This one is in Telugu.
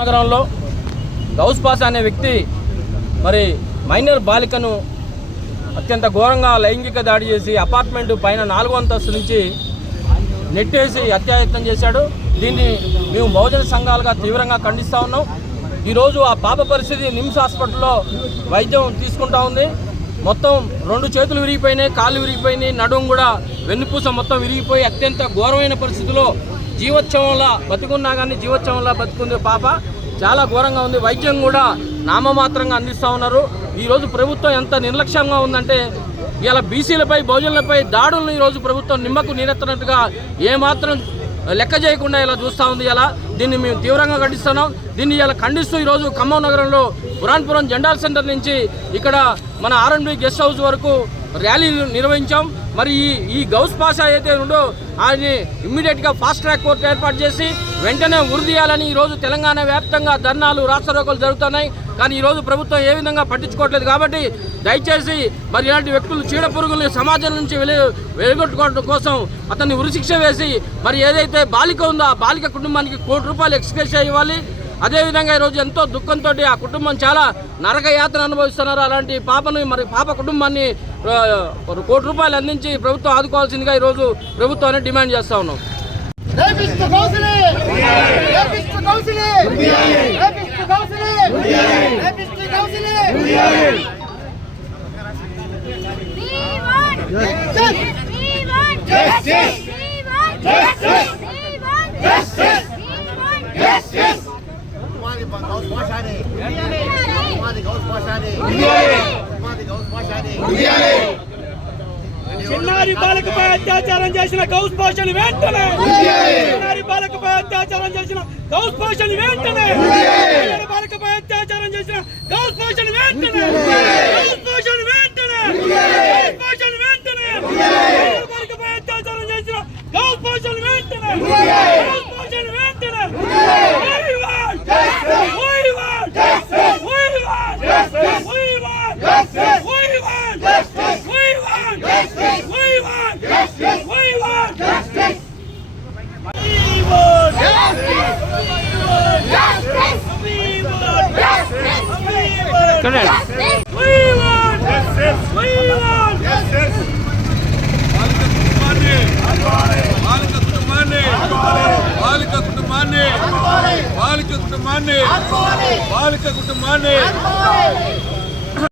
నగరంలో గౌస్ పాషా అనే వ్యక్తి మరి మైనర్ బాలికను అత్యంత ఘోరంగా లైంగిక దాడి చేసి అపార్ట్మెంట్ పైన 4వ అంతస్తు నుంచి నెట్టేసి హత్యాయత్నం చేశాడు. దీన్ని మేము బహుజన సంఘాలుగా తీవ్రంగా ఖండిస్తూ ఉన్నాం. ఈరోజు ఆ పాప పరిస్థితి నిమ్స్ హాస్పిటల్లో వైద్యం తీసుకుంటా ఉంది. మొత్తం 2 చేతులు విరిగిపోయినాయి, కాళ్ళు విరిగిపోయినాయి, నడుము కూడా వెన్నుపూస మొత్తం విరిగిపోయి అత్యంత ఘోరమైన పరిస్థితిలో జీవోత్సవంలా బతికున్నా కానీ జీవోత్సవంలా బతుకుంది పాప. చాలా ఘోరంగా ఉంది. వైద్యం కూడా నామమాత్రంగా అందిస్తూ ఉన్నారు. ఈరోజు ప్రభుత్వం ఎంత నిర్లక్ష్యంగా ఉందంటే ఇలా బీసీలపై బహుజనులపై దాడులను ఈరోజు ప్రభుత్వం నిమ్మకు నీరెత్తనట్టుగా ఏమాత్రం లెక్క చేయకుండా ఇలా చూస్తూ ఉంది. ఇలా దీన్ని మేము తీవ్రంగా ఖండిస్తున్నాం. దీన్ని ఇలా ఖండిస్తూ ఈరోజు ఖమ్మం నగరంలో పురాణపురం జెండాల్ సెంటర్ నుంచి ఇక్కడ మన R&B గెస్ట్ హౌస్ వరకు ర్యాలీలు నిర్వహించాం. మరి ఈ గౌస్ పాషా అయితే ఉందో ఆయన ఇమ్మీడియట్గా ఫాస్ట్ ట్రాక్ కోర్టు ఏర్పాటు చేసి వెంటనే ఉరిదీయాలని ఈరోజు తెలంగాణ వ్యాప్తంగా ధర్నాలు రాస్తారోకోలు జరుగుతున్నాయి. కానీ ఈరోజు ప్రభుత్వం ఏ విధంగా పట్టించుకోవట్లేదు. కాబట్టి దయచేసి మరి ఇలాంటి వ్యక్తులు చీడ పురుగుల్ని సమాజం నుంచి వెలుగొట్టుకోవడం కోసం అతన్ని ఉరిశిక్ష వేసి మరి ఏదైతే బాలిక ఉందో ఆ బాలిక కుటుంబానికి ₹1 కోటి ఎక్స్గ్రేషియా ఇవ్వాలి. అదేవిధంగా ఈరోజు ఎంతో దుఃఖంతో ఆ కుటుంబం చాలా నరక యాతన అనుభవిస్తున్నారు. అలాంటి పాపను మరి పాప కుటుంబాన్ని ₹1 కోటి అందించి ప్రభుత్వం ఆదుకోవాల్సిందిగా ఈరోజు ప్రభుత్వాన్ని డిమాండ్ చేస్తూ ఉన్నాం. చిన్నారి బాలికపై అత్యాచారం చేసిన గౌస్ పాషాని వెంటనే, చిన్నారి బాలికపై అత్యాచారం చేసిన గౌస్ పాషాని వెంటనే, చిన్నారి బాలికపై అత్యాచారం చేసిన గౌస్ పాషాని వెంటనే, గౌస్ పాషాని వెంటనే, గౌస్ పాషాని వెంటనే, చిన్నారి బాలికపై అత్యాచారం చేసిన గౌస్ పాషాని వెంటనే, గౌస్ పాషాని వెంటనే. We want justice. We want justice. We want justice. We want justice. We want justice. We want justice. We want justice. We want justice. We want justice. We want justice. We want justice. We want justice. We want justice. బాలిక కుటుంబాన్ని